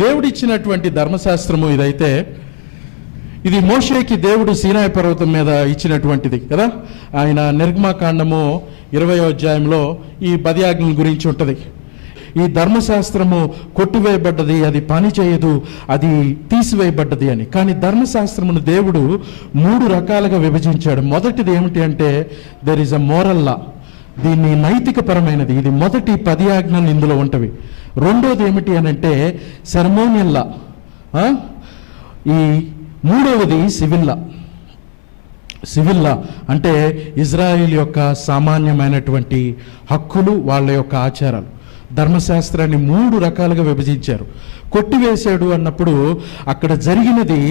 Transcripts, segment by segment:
దేవుడిచ్చినటువంటి ధర్మశాస్త్రము ఇదైతే, ఇది మోషేకి దేవుడు సీనాయి పర్వతం మీద ఇచ్చినటువంటిది కదా. ఆయన నిర్గమకాండము 20వ అధ్యాయంలో ఈ 10 ఆజ్ఞల గురించి ఉంటుంది. ఈ ధర్మశాస్త్రము కొట్టివేయబడ్డది, అది పని చేయదు, అది తీసివేయబడ్డది అని. కానీ ధర్మశాస్త్రమును దేవుడు 3 రకాలుగా విభజించాడు. మొదటిది ఏమిటి అంటే దెర్ ఈజ్ అ మోరల్ లా, దీన్ని నైతిక పరమైనది. ఇది మొదటి 10 ఆజ్ఞలు ఇందులో ఉంటవి. రెండోది ఏమిటి అనంటే సెరమోనియల్ లా, ఈ మూడవది సివిల్ లా అంటే ఇజ్రాయిల్ యొక్క సామాన్యమైనటువంటి హక్కులు, వాళ్ళ యొక్క ఆచారాలు. ధర్మశాస్త్రాన్ని 3 రకాలుగా విభజించారు. కొట్టివేశాడు అన్నప్పుడు అక్కడ జరిగినది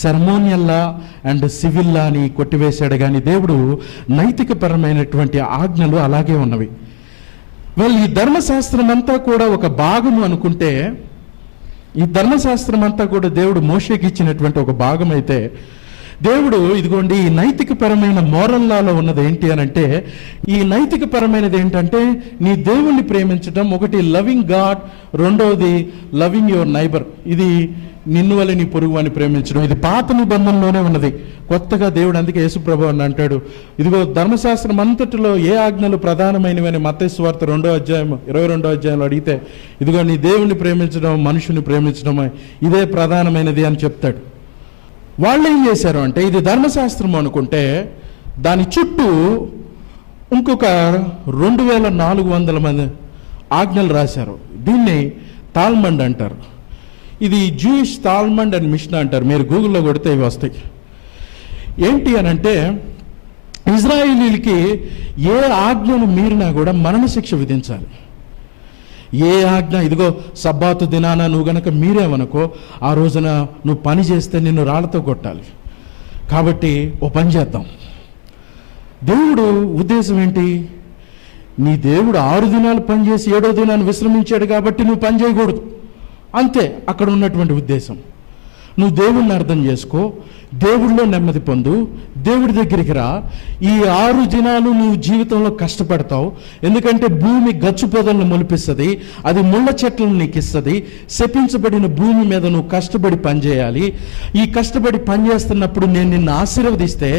సెరమోనియల్ లా అండ్ సివిల్ లా అని కొట్టివేశాడు. కానీ దేవుడు నైతిక పరమైనటువంటి ఆజ్ఞలు అలాగే ఉన్నవి. ఈ ధర్మశాస్త్రం అంతా కూడా ఒక భాగము అనుకుంటే, ఈ ధర్మశాస్త్రం అంతా కూడా దేవుడు మోషేకి ఇచ్చినటువంటి ఒక భాగం అయితే, దేవుడు ఇదిగోండి ఈ నైతిక పరమైన మోరల్ లాలో ఉన్నది ఏంటి అని అంటే, ఈ నైతిక పరమైనది ఏంటంటే నీ దేవుణ్ణి ప్రేమించడం. ఒకటి లవింగ్ గాడ్, రెండవది లవింగ్ యువర్ నైబర్. ఇది నిన్ను వలె నీ పొరుగు అని ప్రేమించడం. ఇది పాత నిబంధనలోనే ఉన్నది. కొత్తగా దేవుడు అందుకే యేసుప్రభు అని అంటాడు, ఇదిగో ధర్మశాస్త్రం అంతటిలో ఏ ఆజ్ఞలు ప్రధానమైనవని మత్తయి సువార్త 2వ అధ్యాయం 22వ అధ్యాయంలో అడిగితే, ఇదిగో నీ దేవుణ్ణి ప్రేమించడం, మనుషుని ప్రేమించడం, ఇదే ప్రధానమైనది అని చెప్తాడు. వాళ్ళు ఏం చేశారు అంటే, ఇది ధర్మశాస్త్రం అనుకుంటే దాని చుట్టూ ఇంకొక 2400 మంది ఆజ్ఞలు రాశారు. దీన్ని తాల్మండ్ అంటారు. ఇది జూయిష్ తాల్మండ్ అండ్ మిష్నా అంటారు. మీరు గూగుల్లో కొడితే ఇవి వస్తాయి. ఏంటి అని అంటే, ఇజ్రాయేలీలకి ఏ ఆజ్ఞను మీరినా కూడా మరణశిక్ష విధించాలి. ఏ ఆజ్ఞ, ఇదిగో సబ్బాతు దినాన నువ్వు గనక మీరేమనుకో, ఆ రోజున నువ్వు పని చేస్తే నిన్ను రాళ్లతో కొట్టాలి. కాబట్టి ఓ పని చేద్దాం. దేవుడు ఉద్దేశం ఏంటి? నీ దేవుడు 6 దినాలు పని చేసి 7వ దినాన్ని విశ్రమించాడు కాబట్టి నువ్వు పని చేయకూడదు, అంతే అక్కడ ఉన్నటువంటి ఉద్దేశం. నువ్వు దేవుణ్ణి అర్థం చేసుకో, దేవుడిలో నెమ్మది పొందు, దేవుడి దగ్గరికి రా. ఈ 6 దినాలు నువ్వు జీవితంలో కష్టపడతావు, ఎందుకంటే భూమి గచ్చు పొదలను మొలిపిస్తుంది, అది ముళ్ళ చెట్లను నీకు ఇస్తుంది. శపించబడిన భూమి మీద నువ్వు కష్టపడి పనిచేయాలి. ఈ కష్టపడి పనిచేస్తున్నప్పుడు నేను నిన్ను ఆశీర్వదిస్తే,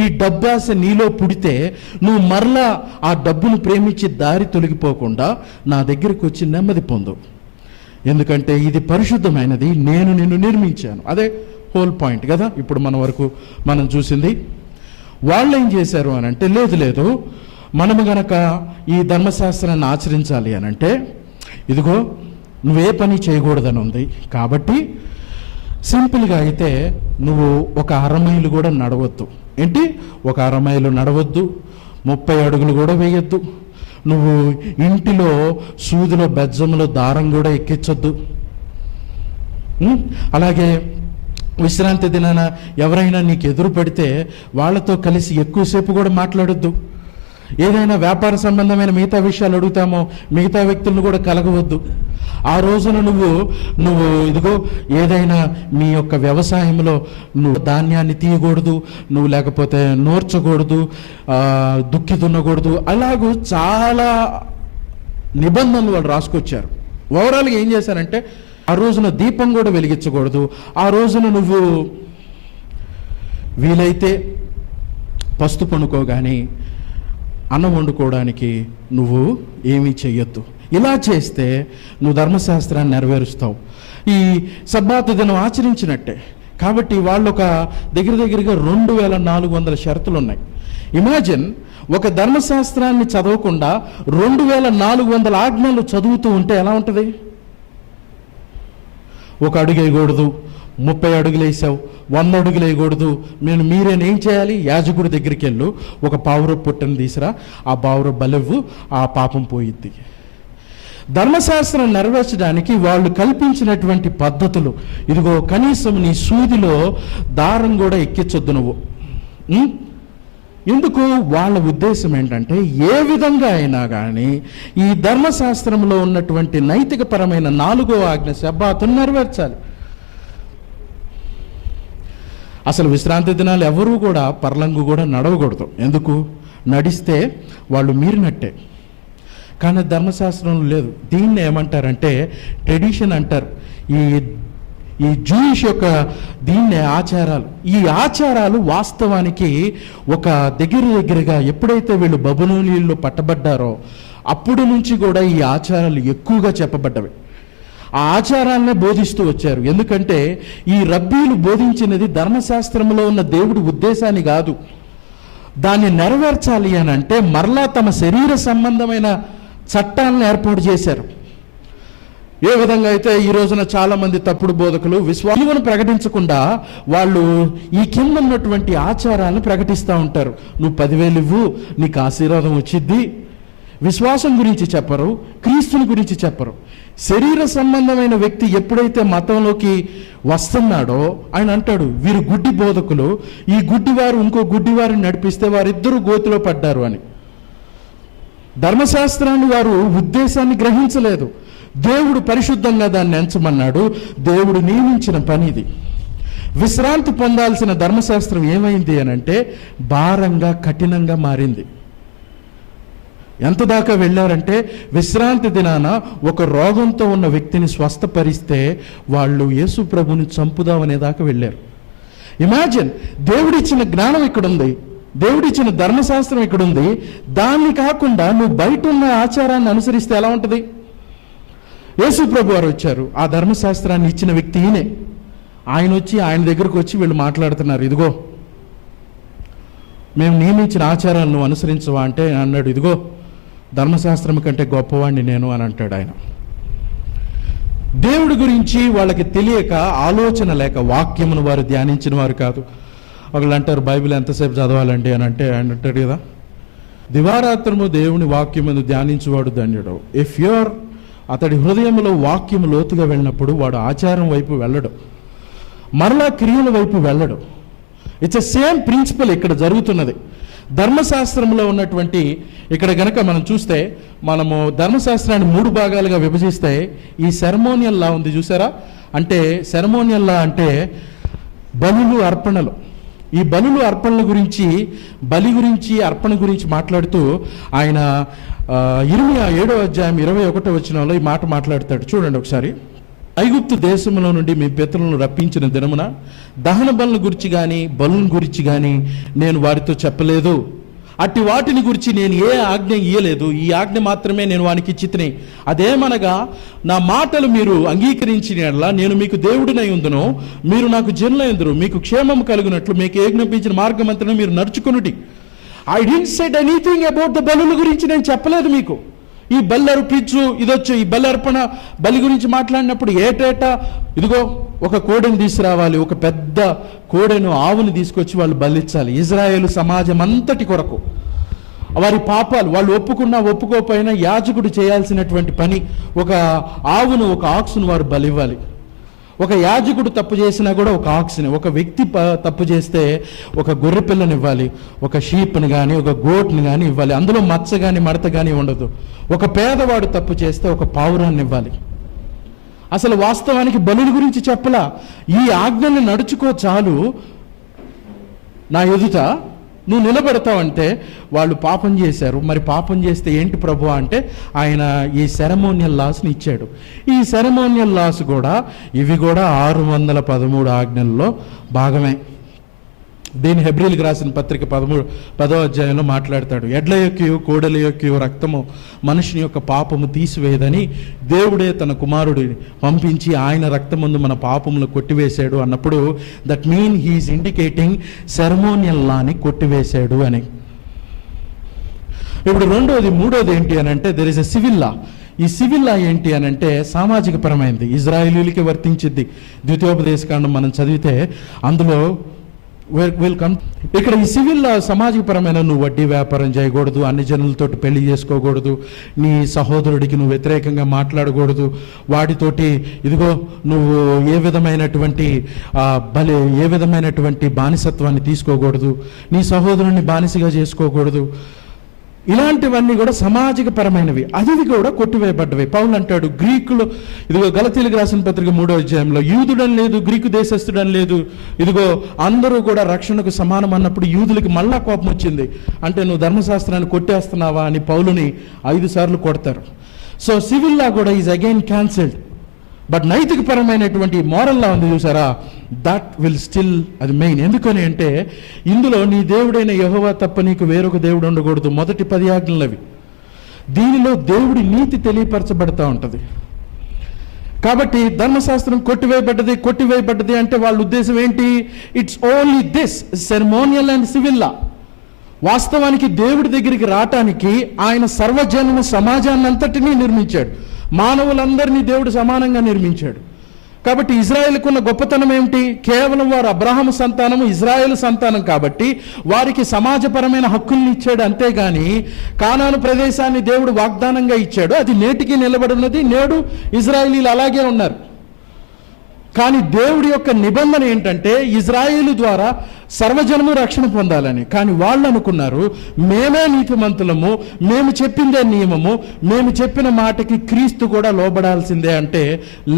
ఈ డబ్బాస నీలో పుడితే నువ్వు మరలా ఆ డబ్బును ప్రేమించి దారి తొలగిపోకుండా నా దగ్గరికి వచ్చి నెమ్మది పొందు. ఎందుకంటే ఇది పరిశుద్ధమైనది, నేను నిన్ను నిర్మించాను. అదే హోల్ పాయింట్ కదా ఇప్పుడు మన వరకు మనం చూసింది. వాళ్ళు ఏం చేశారు అని అంటే, లేదు మనము గనక ఈ ధర్మశాస్త్రాన్ని ఆచరించాలి అని అంటే, ఇదిగో నువ్వే పని చేయకూడదని ఉంది. కాబట్టి సింపుల్గా అయితే నువ్వు ఒక 1/2 మైలు కూడా నడవద్దు. ఏంటి? ఒక 1/2 మైలు నడవద్దు, 30 అడుగులు కూడా వేయొద్దు. నువ్వు ఇంటిలో సూదిలో బెజ్జంలో దారం కూడా ఎక్కించొద్దు. అలాగే విశ్రాంతి దినాన ఎవరైనా నీకు ఎదురు పడితే వాళ్ళతో కలిసి ఎక్కువసేపు కూడా మాట్లాడొద్దు. ఏదైనా వ్యాపార సంబంధమైన మిగతా విషయాలు అడుగుతామో మిగతా వ్యక్తులను కూడా కలగవద్దు. ఆ రోజున నువ్వు ఇదిగో ఏదైనా మీ యొక్క వ్యవసాయంలో నువ్వు ధాన్యాన్ని తీయకూడదు, నువ్వు లేకపోతే నూర్చకూడదు, దుక్కి దున్నకూడదు. అలాగూ చాలా నిబంధనలు వాళ్ళు రాసుకొచ్చారు. ఓవరాల్గా ఏం చేశారంటే, ఆ రోజున దీపం కూడా వెలిగించకూడదు. ఆ రోజున నువ్వు వీలైతే పస్తు పనుకోగాని అన్నం వండుకోవడానికి నువ్వు ఏమీ చెయ్యొద్దు. ఇలా చేస్తే నువ్వు ధర్మశాస్త్రాన్ని నెరవేరుస్తావు, ఈ సబ్బాతు దినం ఆచరించినట్టే. కాబట్టి వాళ్ళు ఒక దగ్గరగా 2400 షరతులు ఉన్నాయి. ఇమాజిన్, ఒక ధర్మశాస్త్రాన్ని చదవకుండా 2400 ఆజ్ఞలు చదువుతూ ఉంటే ఎలా ఉంటుంది? 1 అడుగు వేయకూడదు, 30 అడుగులు వేసావు, 100 అడుగులు వేయకూడదు. మీరేం చేయాలి? యాజకుడి దగ్గరికి వెళ్ళు, ఒక పావురపు పుట్టను తీసిరా, ఆ పావురపు బలెవ్వు, ఆ పాపం పోయిద్ది. ధర్మశాస్త్రం నెరవేర్చడానికి వాళ్ళు కల్పించినటువంటి పద్ధతులు, ఇదిగో కనీసం నీ సూదిలో దారం కూడా ఎక్కించొద్దు నువ్వు. ఎందుకు? వాళ్ళ ఉద్దేశం ఏంటంటే, ఏ విధంగా అయినా కానీ ఈ ధర్మశాస్త్రంలో ఉన్నటువంటి నైతిక పరమైన 4వ ఆజ్ఞ సబ్బాతును నెరవేర్చాలి. అసలు విశ్రాంతి దినాలు ఎవరూ కూడా పర్లంగు కూడా నడవకూడదు. ఎందుకు? నడిస్తే వాళ్ళు మీరినట్టే. కానీ ధర్మశాస్త్రంలో లేదు. దీన్ని ఏమంటారంటే ట్రెడిషన్ అంటారు. ఈ జూయిష్ యొక్క దీన్నే ఆచారాలు. ఈ ఆచారాలు వాస్తవానికి ఒక దగ్గరగా ఎప్పుడైతే వీళ్ళు బబులోనియల్లో పట్టబడ్డారో అప్పుడు నుంచి కూడా ఈ ఆచారాలు ఎక్కువగా చెప్పబడ్డవి. ఆ ఆచారాలనే బోధిస్తూ వచ్చారు. ఎందుకంటే ఈ రబ్బీలు బోధించినది ధర్మశాస్త్రంలో ఉన్న దేవుడి ఉద్దేశాన్ని కాదు. దాన్ని నెరవేర్చాలి అని అంటే మరలా తమ శరీర సంబంధమైన చట్టాలను ఏర్పాటు చేశారు. ఏ విధంగా అయితే ఈ రోజున చాలా మంది తప్పుడు బోధకులు విశ్వాసులను ప్రకటించకుండా వాళ్ళు ఈ కింద ఉన్నటువంటి ఆచారాలను ప్రకటిస్తూ ఉంటారు. నువ్వు 10,000 ఇవ్వు, నీకు ఆశీర్వాదం వచ్చిద్ది. విశ్వాసం గురించి చెప్పరు, క్రీస్తుని గురించి చెప్పరు. శరీర సంబంధమైన వ్యక్తి ఎప్పుడైతే మతంలోకి వస్తున్నాడో ఆయన అంటాడు, వీరు గుడ్డి బోధకులు, ఈ గుడ్డివారు ఇంకో గుడ్డివారిని నడిపిస్తే వారిద్దరూ గోతిలో పడ్డారు అని. ధర్మశాస్త్రాన్ని వారు ఉద్దేశాన్ని గ్రహించలేదు. దేవుడు పరిశుద్ధంగా దాన్ని ఎంచమన్నాడు. దేవుడు నియమించిన పని ఇది. విశ్రాంతి పొందాల్సిన ధర్మశాస్త్రం ఏమైంది అని అంటే భారంగా, కఠినంగా మారింది. ఎంత దాకా వెళ్ళారంటే విశ్రాంతి దినాన ఒక రోగంతో ఉన్న వ్యక్తిని స్వస్థపరిస్తే వాళ్ళు యేసు ప్రభుని చంపుదామనే దాకా వెళ్ళారు. ఇమాజిన్, దేవుడిచ్చిన జ్ఞానం ఇక్కడుంది, దేవుడిచ్చిన ధర్మశాస్త్రం ఇక్కడుంది. దాన్ని కాకుండా నువ్వు బయట ఉన్న ఆచారాన్ని అనుసరిస్తే ఎలా ఉంటుంది? యేసు ప్రభు వారు వచ్చారు, ఆ ధర్మశాస్త్రాన్ని ఇచ్చిన వ్యక్తి ఈయనే. ఆయన వచ్చి ఆయన దగ్గరకు వచ్చి వీళ్ళు మాట్లాడుతున్నారు, ఇదిగో మేము నియమించిన ఆచారాలను నువ్వు అనుసరించవా అంటే అన్నాడు, ఇదిగో ధర్మశాస్త్రం కంటే గొప్పవాడిని నేను అని అంటాడు ఆయన. దేవుడి గురించి వాళ్ళకి తెలియక, ఆలోచన లేక వాక్యమును వారు ధ్యానించిన వారు కాదు. ఒకళ్ళు అంటారు, బైబిల్ ఎంతసేపు చదవాలండి అని అంటే ఆయన అంటాడు కదా, దివారాత్రము దేవుని వాక్యమును ధ్యానించువాడు ధన్యుడు. ఇఫ్ యూర్ అతడి హృదయంలో వాక్యం లోతుగా వెళ్ళినప్పుడు వాడు ఆచారం వైపు వెళ్ళడు, మరలా క్రియల వైపు వెళ్ళడు. ఇట్స్ ఎ సేమ్ ప్రిన్సిపల్ ఇక్కడ జరుగుతున్నది. ధర్మశాస్త్రంలో ఉన్నటువంటి ఇక్కడ గనక మనం చూస్తే, మనము ధర్మశాస్త్రాన్ని 3 భాగాలుగా విభజిస్తే ఈ సెరమోనియల్ లా ఉంది చూసారా? అంటే సెరమోనియల్ లా అంటే బలులు, అర్పణలు. ఈ బలులు, అర్పణల గురించి, బలి గురించి, అర్పణ గురించి మాట్లాడుతూ ఆయన ఇర్మియా 7వ అధ్యాయం 21వ వచనంలో ఈ మాట మాట్లాడతాడు. చూడండి ఒకసారి. ఐగుప్తు దేశంలో నుండి మీ పితరులను రప్పించిన దినమున దహన బలుల గురించి కానీ బలుల గురించి కానీ నేను వారితో చెప్పలేదు. అట్టి వాటిని గురించి నేను ఏ ఆజ్ఞ ఇయ్యలేదు, ఈ ఆజ్ఞ మాత్రమే నేను వానికి ఇచ్చితిని. అదేమనగా, నా మాటలు మీరు అంగీకరించిన యెడల నేను మీకు దేవుడినై ఉందును, మీరు నాకు జనులై ఉందురు, మీకు క్షేమం కలుగునట్లు మీకు ఆజ్ఞాపించిన మార్గమంతను మీరు నడుచుకొనుడి. I didn't said anything about the బలుల గురించి నేను చెప్పలేదు మీకు. ఈ బలి అర్పించు, ఇదొచ్చు ఈ బలి అర్పణ, బలి గురించి మాట్లాడినప్పుడు ఏటేటా ఇదిగో ఒక కోడెను తీసుకురావాలి, ఒక పెద్ద కోడెను, ఆవుని తీసుకొచ్చి వాళ్ళు బలిచ్చాలి. ఇజ్రాయేలు సమాజం అంతటి కొరకు వారి పాపాలు వాళ్ళు ఒప్పుకున్నా ఒప్పుకోకపోయినా యాజకుడు చేయాల్సినటువంటి పని, ఒక ఆవును, ఒక ఆక్సును వారు బలివ్వాలి. ఒక యాజకుడు తప్పు చేసినా కూడా ఒక ఆక్స్ని, ఒక వ్యక్తి తప్పు చేస్తే ఒక గొర్రె పిల్లని ఇవ్వాలి, ఒక షీప్ని కానీ ఒక గోట్ని కానీ ఇవ్వాలి. అందులో మచ్చ కానీ మడత కానీ ఉండదు. ఒక పేదవాడు తప్పు చేస్తే ఒక పావురాన్ని ఇవ్వాలి. అసలు వాస్తవానికి బలుల గురించి చెప్పలా. ఈ ఆజ్ఞల్ని నడుచుకో చాలు, నా ఎదుట నువ్వు నిలబడతావంటే వాళ్ళు పాపం చేశారు. మరి పాపం చేస్తే ఏంటి ప్రభు అంటే ఆయన ఈ సెరమోనియల్ లాస్ని ఇచ్చాడు. ఈ సెరమోనియల్ లాస్ కూడా ఇవి కూడా 613 ఆజ్ఞల్లో భాగమే. దీని హెబ్రీలకు రాసిన పత్రిక 10వ అధ్యాయంలో మాట్లాడతాడు. ఎడ్ల యొక్కయు కోడెల యొక్కయు రక్తము మనుషుని యొక్క పాపము తీసివేయదని దేవుడే తన కుమారుడిని పంపించి ఆయన రక్తమందు మన పాపములు కొట్టివేశాడు అన్నప్పుడు that mean he is indicating ceremonial లాని కొట్టివేశాడు అని. ఇప్పుడు మూడోది ఏంటి అని అంటే there is a civil law. ఈ సివిల్ లా ఏంటి అని అంటే సామాజిక పరమైనది, ఇజ్రాయేలీలకి వర్తించిద్ది. ద్వితీయోపదేశకాండం మనం చదివితే అందులో వెల్కమ్ ఇక్కడ ఈ సివిల్ సమాజపరమైన, నువ్వు వడ్డీ వ్యాపారం చేయకూడదు, అన్ని జనులతో పెళ్లి చేసుకోకూడదు, నీ సహోదరుడికి నువ్వు వ్యతిరేకంగా మాట్లాడకూడదు, వాడితోటి ఇదిగో నువ్వు ఏ విధమైనటువంటి బానిసత్వాన్ని తీసుకోకూడదు, నీ సహోదరుని బానిసగా చేసుకోకూడదు. ఇలాంటివన్నీ కూడా సామాజిక పరమైనవి. అవి కూడా కొట్టివేయబడ్డవి. పౌలు అంటాడు, గ్రీకులు ఇదిగో గలతీయులకు రాసిన పత్రిక 3వ అధ్యాయంలో యూదుడని లేదు, గ్రీకు దేశస్థుడని లేదు, ఇదిగో అందరూ కూడా రక్షణకు సమానం అన్నప్పుడు యూదులకి మళ్ళా కోపం వచ్చింది. అంటే నువ్వు ధర్మశాస్త్రాన్ని కొట్టేస్తున్నావా అని పౌలుని 5 సార్లు కొడతారు. సో సివిల్ లా కూడా ఈజ్ అగైన్ క్యాన్సిల్డ్. బట్ నైతికపరమైనటువంటి మోరల్ లా ఉంది చూసారా, దట్ విల్ స్టిల్, అది మెయిన్. ఎందుకని అంటే ఇందులో నీ దేవుడైన యెహోవా తప్ప నీకు వేరొక దేవుడు ఉండకూడదు, మొదటి 10 ఆజ్ఞలు అవి. దీనిలో దేవుడి నీతి తెలియపరచబడతా ఉంటుంది. కాబట్టి ధర్మశాస్త్రం కొట్టివేయబడ్డది అంటే వాళ్ళ ఉద్దేశం ఏంటి? It's only this ceremonial and civil లా. వాస్తవానికి దేవుడి దగ్గరికి రావటానికి ఆయన సర్వజన్మ సమాజాన్ని అంతటినీ నిర్మించాడు, మానవులందరినీ దేవుడు సమానంగా నిర్మించాడు. కాబట్టి ఇజ్రాయేలుకు ఉన్న గొప్పతనం ఏమిటి? కేవలం వారు అబ్రహాము సంతానము, ఇజ్రాయేలు సంతానం కాబట్టి వారికి సమాజపరమైన హక్కుల్ని ఇచ్చాడు, అంతేగాని కానాను ప్రదేశాన్ని దేవుడు వాగ్దానంగా ఇచ్చాడు, అది నేటికి నిలబడినది. నేడు ఇజ్రాయేలీలు అలాగే ఉన్నారు. కానీ దేవుడి యొక్క నిబంధన ఏంటంటే ఇజ్రాయేలు ద్వారా సర్వజనము రక్షణ పొందాలని. కానీ వాళ్ళు అనుకున్నారు మేమే నీతిమంతులము, మేము చెప్పిందే నియమము, మేము చెప్పిన మాటకి క్రీస్తు కూడా లోబడాల్సిందే. అంటే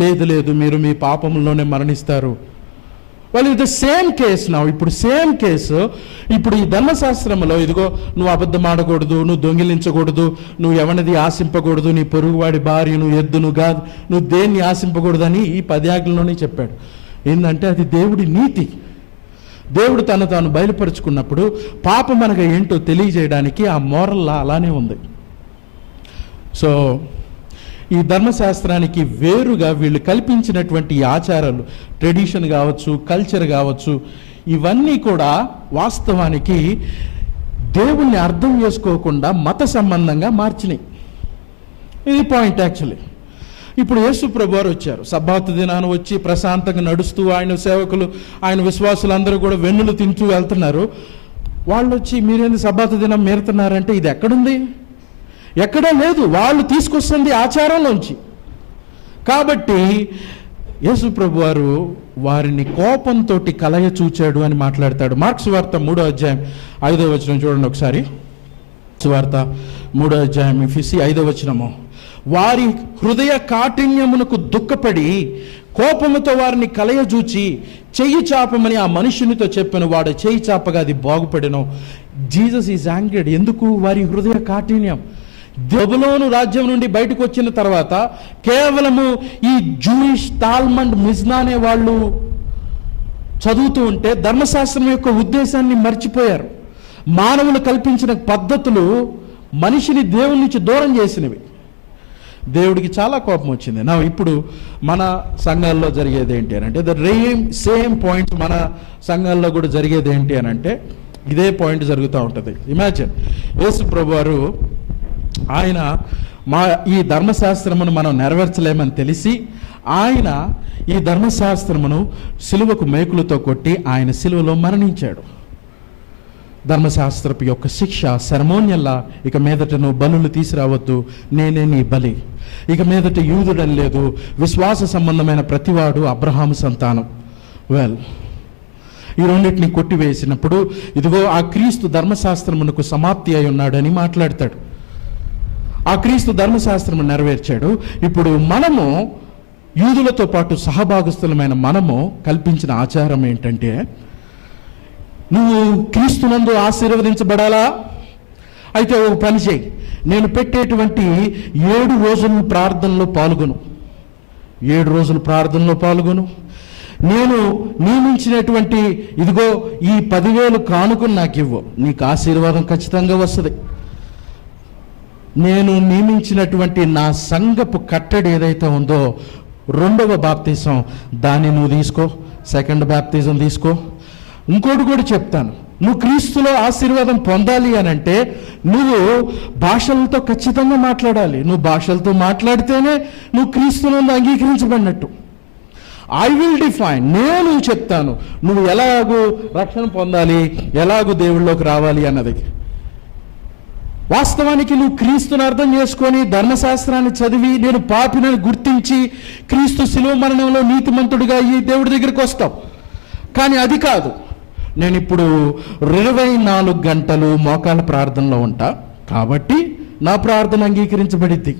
లేదు, మీరు మీ పాపంలోనే మరణిస్తారు. వాళ్ళు ఇది సేమ్ కేసు నా ఇప్పుడు సేమ్ కేసు ఇప్పుడు ఈ ధర్మశాస్త్రంలో ఇదిగో నువ్వు అబద్ధం ఆడకూడదు, నువ్వు దొంగిలించకూడదు, నువ్వు ఎవరిది ఆశింపకూడదు, నీ పొరుగువాడి భార్య, నువ్వు ఎద్దును కాదు, నువ్వు దేన్ని ఆశింపకూడదని ఈ 10 ఆజ్ఞల్లోనే చెప్పాడు. ఏంటంటే అది దేవుడి నీతి. దేవుడు తాను బయలుపరుచుకున్నప్పుడు పాపం అనగా ఏంటో తెలియజేయడానికి ఆ మోరల్లా అలానే ఉంది. సో ఈ ధర్మశాస్త్రానికి వేరుగా వీళ్ళు కల్పించినటువంటి ఆచారాలు, ట్రెడిషన్ కావచ్చు, కల్చర్ కావచ్చు, ఇవన్నీ కూడా వాస్తవానికి దేవుణ్ణి అర్థం చేసుకోకుండా మత సంబంధంగా మార్చినాయి. ఇది పాయింట్ యాక్చువల్లీ. ఇప్పుడు యేసు ప్రభు వారు వచ్చారు, సబ్బాతు దినాన వచ్చి ప్రశాంతంగా నడుస్తూ ఆయన సేవకులు, ఆయన విశ్వాసులందరూ కూడా వెన్నులు తింటూ వెళ్తున్నారు. వాళ్ళు వచ్చి మీరేంది సబ్బాతు దినం మీరుతున్నారంటే ఇది ఎక్కడుంది? ఎక్కడా లేదు. వాళ్ళు తీసుకొస్తుంది ఆచారంలోంచి. కాబట్టి యేసు ప్రభు వారు వారిని కోపంతో కలయ చూచాడు అని మాట్లాడతాడు. మార్క్స్ వార్త 3వ అధ్యాయం 5వ వచనం చూడండి ఒకసారి. వార్త 3వ అధ్యాయం 5వ వచనము. వారి హృదయ కాఠిన్యమునకు దుఃఖపడి కోపముతో వారిని కలయజూచి చెయ్యి చాపమని ఆ మనుషునితో చెప్పాను, వాడు చెయ్యి చాపగా అది బాగుపడెను. Jesus is యాంగ్రీడ్. ఎందుకు? వారి హృదయ కాఠిన్యం. బబులోను రాజ్యం నుండి బయటకు వచ్చిన తర్వాత కేవలము ఈ జూయిష్ తాల్మండ్ మిజ్నా అనే వాళ్ళు చదువుతూ ఉంటే ధర్మశాస్త్రం యొక్క ఉద్దేశాన్ని మర్చిపోయారు. మానవులు కల్పించిన పద్ధతులు మనిషిని దేవుని నుంచి దూరం చేసినవి. దేవుడికి చాలా కోపం వచ్చింది. నా ఇప్పుడు మన సంఘాల్లో జరిగేది ఏంటి అని అంటే సేమ్ పాయింట్ మన సంఘాల్లో కూడా జరిగేది ఏంటి అని అంటే ఇదే పాయింట్ జరుగుతూ ఉంటుంది. ఇమాజిన్ యేసు ప్రభు వారు ఆయన ఈ ధర్మశాస్త్రమును మనం నెరవేర్చలేమని తెలిసి ఆయన ఈ ధర్మశాస్త్రమును సిలువకు మేకులతో కొట్టి ఆయన సిలువలో మరణించాడు. ధర్మశాస్త్రపు యొక్క శిక్ష సెరమోనియల్లా, ఇక మీదట నువ్వు బలులు తీసుకురావద్దు, నేనే నీ బలి. ఇక మీదట యూదుడని లేదు, విశ్వాస సంబంధమైన ప్రతివాడు అబ్రహాము సంతానం. ఈ రెండింటిని కొట్టివేసినప్పుడు ఇదిగో ఆ క్రీస్తు ధర్మశాస్త్రమునకు సమాప్తి అయి ఉన్నాడని మాట్లాడతాడు. ఆ క్రీస్తు ధర్మశాస్త్రము నెరవేర్చాడు. ఇప్పుడు మనము యూదులతో పాటు సహభాగస్థులమైన మనము కల్పించిన ఆచారం ఏంటంటే నువ్వు క్రీస్తునందు ఆశీర్వదించబడాలా? అయితే ఒక పని చేయి, నేను పెట్టేటువంటి 7 రోజుల ప్రార్థనలో పాల్గొను. 7 రోజులు ప్రార్థనలో పాల్గొను. నేను నియమించినటువంటి ఇదిగో ఈ 10,000 కానుకను నాకు ఇవ్వు, నీకు ఆశీర్వాదం ఖచ్చితంగా వస్తుంది. నేను నియమించినటువంటి నా సంఘపు కట్టడి ఏదైతే ఉందో 2వ బాప్తిజం దాన్ని నువ్వు తీసుకో, 2nd బాప్తిజం తీసుకో. ఇంకోటి కూడా చెప్తాను, నువ్వు క్రీస్తులో ఆశీర్వాదం పొందాలి అని అంటే నువ్వు భాషలతో ఖచ్చితంగా మాట్లాడాలి. నువ్వు భాషలతో మాట్లాడితేనే నువ్వు క్రీస్తునందు అంగీకరించబడినట్టు. ఐ విల్ డిఫైన్, నేను చెప్తాను నువ్వు ఎలాగూ రక్షణ పొందాలి, ఎలాగూ దేవుళ్ళలోకి రావాలి అన్నది. వాస్తవానికి నువ్వు క్రీస్తుని అర్థం చేసుకొని ధర్మశాస్త్రాన్ని చదివి నేను పాపినని గుర్తించి క్రీస్తు శిలువ మరణంలో నీతిమంతుడిగా ఈ దేవుడి దగ్గరికి వస్తావు. కానీ అది కాదు, నేను ఇప్పుడు 24 గంటలు మోకాళ్ళ ప్రార్థనలో ఉంటా కాబట్టి నా ప్రార్థన అంగీకరించబడిద్ది.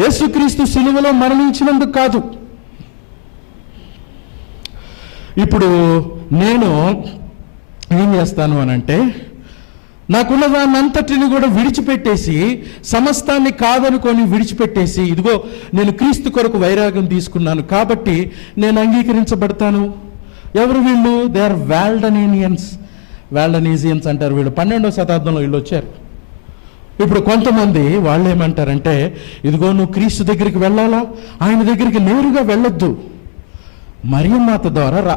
యేసుక్రీస్తు శిలువలో మరణించినందుకు కాదు. ఇప్పుడు నేను ఏం చేస్తాను అని అంటే నాకున్న దాన్ని అంతటిని కూడా విడిచిపెట్టేసి, సమస్తాన్ని కాదనుకొని విడిచిపెట్టేసి, ఇదిగో నేను క్రీస్తు కొరకు వైరాగ్యం తీసుకున్నాను కాబట్టి నేను అంగీకరించబడతాను. ఎవరు వీళ్ళు? దే ఆర్ వాల్డనీజియన్స్ అంటారు వీళ్ళు. 12వ శతాబ్దంలో వీళ్ళు వచ్చారు. ఇప్పుడు కొంతమంది వాళ్ళు ఏమంటారంటే, ఇదిగో నువ్వు క్రీస్తు దగ్గరికి వెళ్ళాలా, ఆయన దగ్గరికి నేరుగా వెళ్ళొద్దు, మరియమ్మాత ద్వారా రా,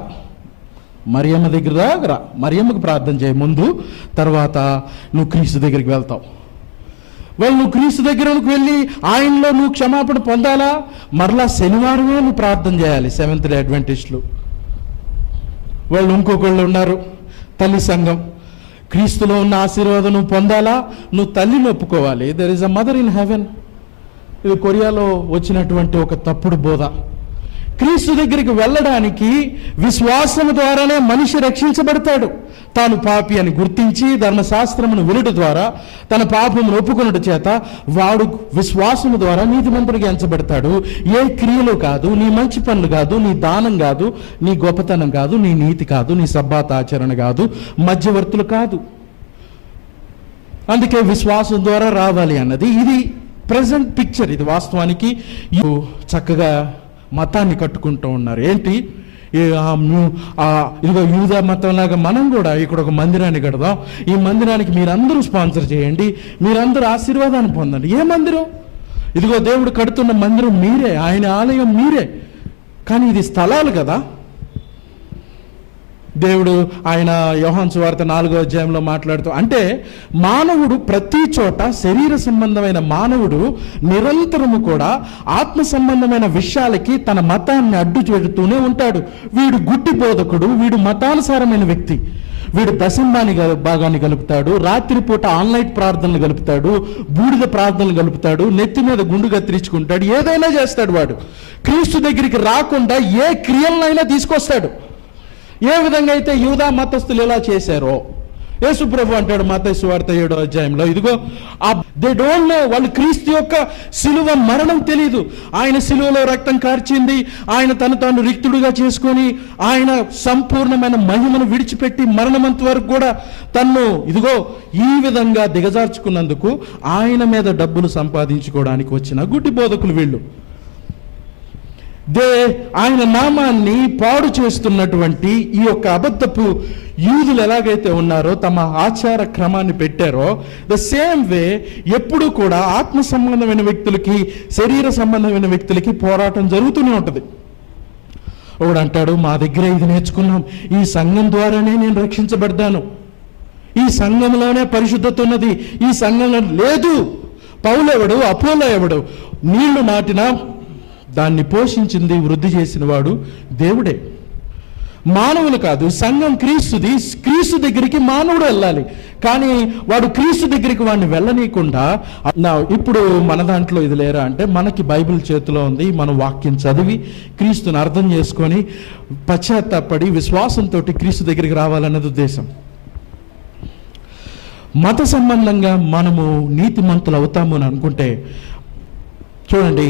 మరియమ్మ దగ్గర రా, మరియమ్మకు ప్రార్థన చేయ ముందు, తర్వాత నువ్వు క్రీస్తు దగ్గరికి వెళ్తావు. వాళ్ళు నువ్వు క్రీస్తు దగ్గరకు వెళ్ళి ఆయనలో నువ్వు క్షమాపణ పొందాలా, మరలా శనివారమే నువ్వు ప్రార్థన చేయాలి. సెవెంత్ డే అడ్వెంటిస్టులు వాళ్ళు. ఇంకొకళ్ళు ఉన్నారు తల్లి సంఘం. క్రీస్తులో ఉన్న ఆశీర్వాదం నువ్వు పొందాలా, నువ్వు తల్లిని ఒప్పుకోవాలి. There is a mother in heaven. ఇది కొరియాలో వచ్చినటువంటి ఒక తప్పుడు బోధ. క్రీస్తు దగ్గరికి వెళ్ళడానికి విశ్వాసం ద్వారానే మనిషి రక్షించబడతాడు. తాను పాపి అని గుర్తించి ధర్మశాస్త్రమును వినుట ద్వారా తన పాపమును ఒప్పుకొనుట చేత వాడు విశ్వాసము ద్వారా నీతిమంతుడిగా ఎంచబడతాడు. ఏ క్రియలు కాదు, నీ మంచి పనులు కాదు, నీ దానం కాదు, నీ గొప్పతనం కాదు, నీ నీతి కాదు, నీ సబ్బాత ఆచరణ కాదు, మధ్యవర్తులు కాదు. అందుకే విశ్వాసం ద్వారా రావాలి అన్నది ఇది ప్రజెంట్ పిక్చర్. ఇది వాస్తవానికి చక్కగా మతాన్ని కట్టుకుంటూ ఉన్నారు. ఏంటి, ఇదిగో యూదా మతంలాగా మనం కూడా ఇక్కడ ఒక మందిరాన్ని కడదాం, ఈ మందిరానికి మీరందరూ స్పాన్సర్ చేయండి, మీరందరూ ఆశీర్వాదాన్ని పొందండి. ఏ మందిరం? ఇదిగో దేవుడు కడుతున్న మందిరం మీరే, ఆయన ఆలయం మీరే. కానీ ఇది స్థలాలు కదా. దేవుడు ఆయన యోహాను సువార్త 4వ అధ్యాయంలో మాట్లాడుతూ, అంటే మానవుడు ప్రతి చోట శరీర సంబంధమైన మానవుడు నిరంతరము కూడా ఆత్మ సంబంధమైన విషయాలకి తన మతాన్ని అడ్డు చేడుతూనే ఉంటాడు. వీడు గుడ్డి బోధకుడు, వీడు మతానుసారమైన వ్యక్తి. వీడు దశంబాని భాగాన్ని కలుపుతాడు, రాత్రిపూట ఆన్లైన్ ప్రార్థనలు కలుపుతాడు, బూడిద ప్రార్థనలు కలుపుతాడు, నెత్తి మీద గుండు కత్తిరించుకుంటాడు, ఏదైనా చేస్తాడు. వాడు క్రీస్తు దగ్గరికి రాకుండా ఏ క్రియలనైనా తీసుకొస్తాడు. ఏ విధంగా అయితే యూదా మతస్థులు ఎలా చేశారో యేసు ప్రభు అంటాడు మత్తయి సువార్త 7వ అధ్యాయంలో, ఇదిగో దే డోంట్ నో, వాళ్ళు క్రీస్తు యొక్క శిలువ మరణం తెలియదు. ఆయన శిలువలో రక్తం కార్చింది, ఆయన తాను రిక్తుడుగా చేసుకొని ఆయన సంపూర్ణమైన మహిమను విడిచిపెట్టి మరణమంత వరకు కూడా తన్ను ఇదిగో ఈ విధంగా దిగజార్చుకున్నందుకు ఆయన మీద డబ్బులు సంపాదించుకోవడానికి వచ్చిన గుడ్డి బోధకులు వీళ్ళు. ఆయన నామాన్ని పాడు చేస్తున్నటువంటి ఈ యొక్క అబద్ధపు యూదులు ఎలాగైతే ఉన్నారో, తమ ఆచార క్రమాన్ని పెట్టారో, ద సేమ్ వే ఎప్పుడు కూడా ఆత్మ సంబంధమైన వ్యక్తులకి, శరీర సంబంధమైన వ్యక్తులకి పోరాటం జరుగుతూనే ఉంటుంది. ఒకడు అంటాడు, మా దగ్గర ఇది నేర్చుకున్నాం, ఈ సంఘం ద్వారానే నేను రక్షించబడ్డాను, ఈ సంఘంలోనే పరిశుద్ధత ఉన్నది, ఈ సంఘంలో లేదు. పౌలు ఎవడు, అపోలో ఎవడు? నీళ్లు నాటినా దాన్ని పోషించింది, వృద్ధి చేసిన వాడు దేవుడే, మానవులు కాదు. సంఘం క్రీస్తుది, క్రీస్తు దగ్గరికి మానవుడు వెళ్ళాలి, కానీ వాడు క్రీస్తు దగ్గరికి వాడిని వెళ్ళనీయకుండా. ఇప్పుడు మన దాంట్లో ఇది లేరా అంటే, మనకి బైబిల్ చేతిలో ఉంది, మనం వాక్యం చదివి క్రీస్తుని అర్థం చేసుకొని పశ్చాత్తాపడి విశ్వాసంతో క్రీస్తు దగ్గరికి రావాలన్నది ఉద్దేశం. మత సంబంధంగా మనము నీతిమంతులు అవుతాము అని అనుకుంటే, చూడండి